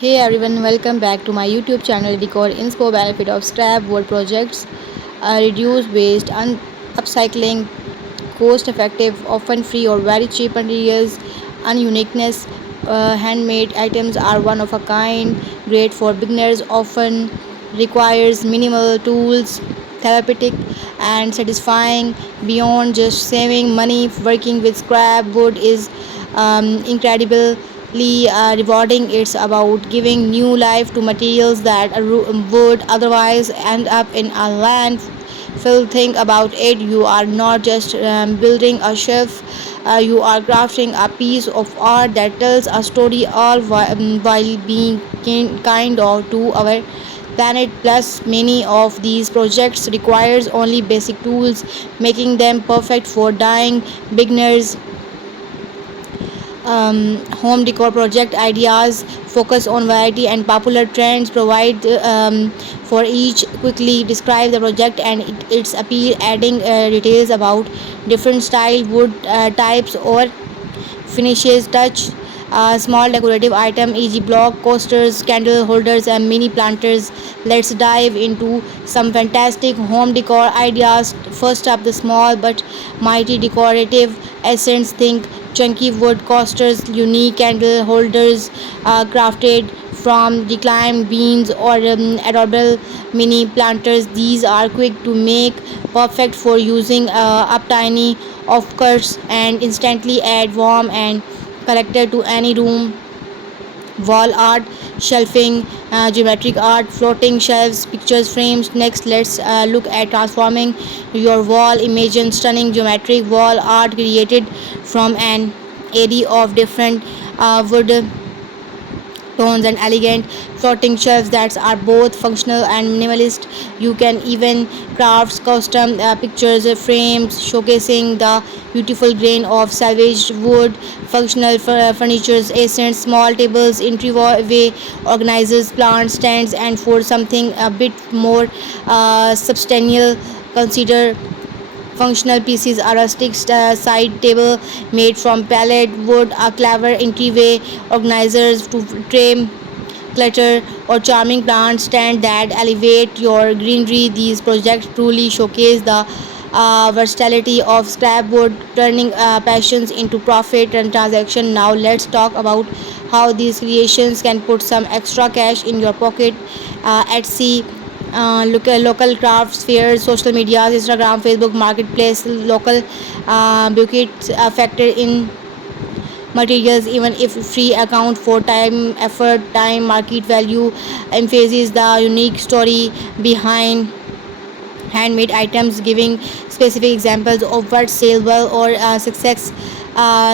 Hey everyone, welcome back to my YouTube channel Decor Inspo benefit of scrap wood projects. Reduce waste, upcycling, cost effective, often free or very cheap materials, and uniqueness. Handmade items are one of a kind, great for beginners, often requires minimal tools, therapeutic and satisfying. Beyond just saving money, working with scrap wood is incredibly rewarding. It's about giving new life to materials that would otherwise end up in a landfill. Think about it. You are not just building a shelf, you are crafting a piece of art that tells a story, all while being kind of to our planet. Plus, many of these projects requires only basic tools, making them perfect for dying beginners. Home decor project ideas focus on variety and popular trends. Provide for each. Quickly describe the project and its appeal, adding details about different style, wood types or finishes. Touch small decorative item, e.g. block coasters, candle holders and mini planters. Let's dive into some fantastic home decor ideas. First up, the small but mighty decorative essence. Think chunky wood coasters, unique candle holders crafted from reclaimed beams or adorable mini planters. These are quick to make, perfect for using up tiny of course, and instantly add warmth and character to any room. Wall art, shelving, geometric art, floating shelves, pictures frames. Next, let's look at transforming your wall. Imagine stunning geometric wall art created from an array of different wood tones and elegant floating shelves that are both functional and minimalist. You can even craft custom pictures frames showcasing the beautiful grain of salvaged wood. Functional furniture's essence, small tables, entryway organizers, plant stands, and for something a bit more substantial, consider functional pieces. A rustic side table made from pallet wood, a clever entryway organizers to trim clutter, or charming plant stand that elevate your greenery. These projects truly showcase the versatility of scrap wood, turning passions into profit and transaction. Now let's talk about how these creations can put some extra cash in your pocket. Etsy, local crafts fairs, social media, Instagram, Facebook Marketplace, local buckets factor in materials. Even if free, account for time, effort, time, market value, emphasizes the unique story behind handmade items, giving specific examples of what sell well or success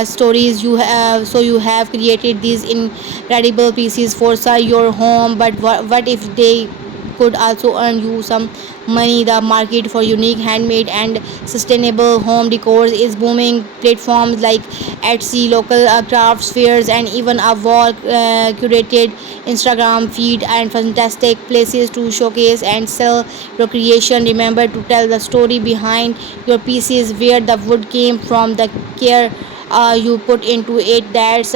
stories you have. So you have created these incredible pieces for your home, but what if they could also earn you some money? The market for unique handmade and sustainable home decors is booming. Platforms like Etsy, local crafts fairs, and even a wall curated Instagram feed and fantastic places to showcase and sell your creation. Remember to tell the story behind your pieces, where the wood came from, the care you put into it. That's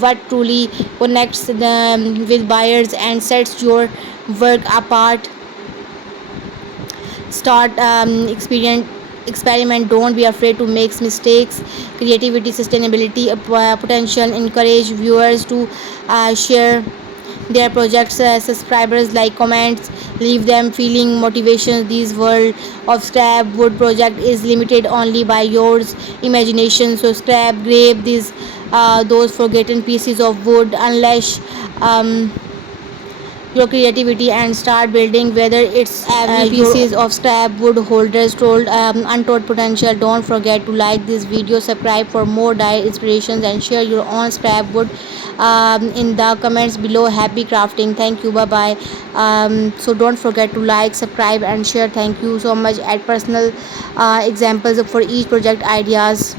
what truly connects them with buyers and sets your work apart. Start experiment, don't be afraid to make mistakes. Creativity, sustainability, potential. Encourage viewers to share their projects. Subscribers like comments, leave them feeling motivation. This world of scrap wood project is limited only by yours imagination. So scrap grab these those forgotten pieces of wood, unleash your creativity and start building. Whether it's every pieces of scrap wood holders told untold potential. Don't forget to like this video, subscribe for more diet inspirations, and share your own scrap wood in the comments below. Happy crafting. Thank you. Bye bye. So don't forget to like, subscribe and share. Thank you so much. Add personal examples for each project ideas.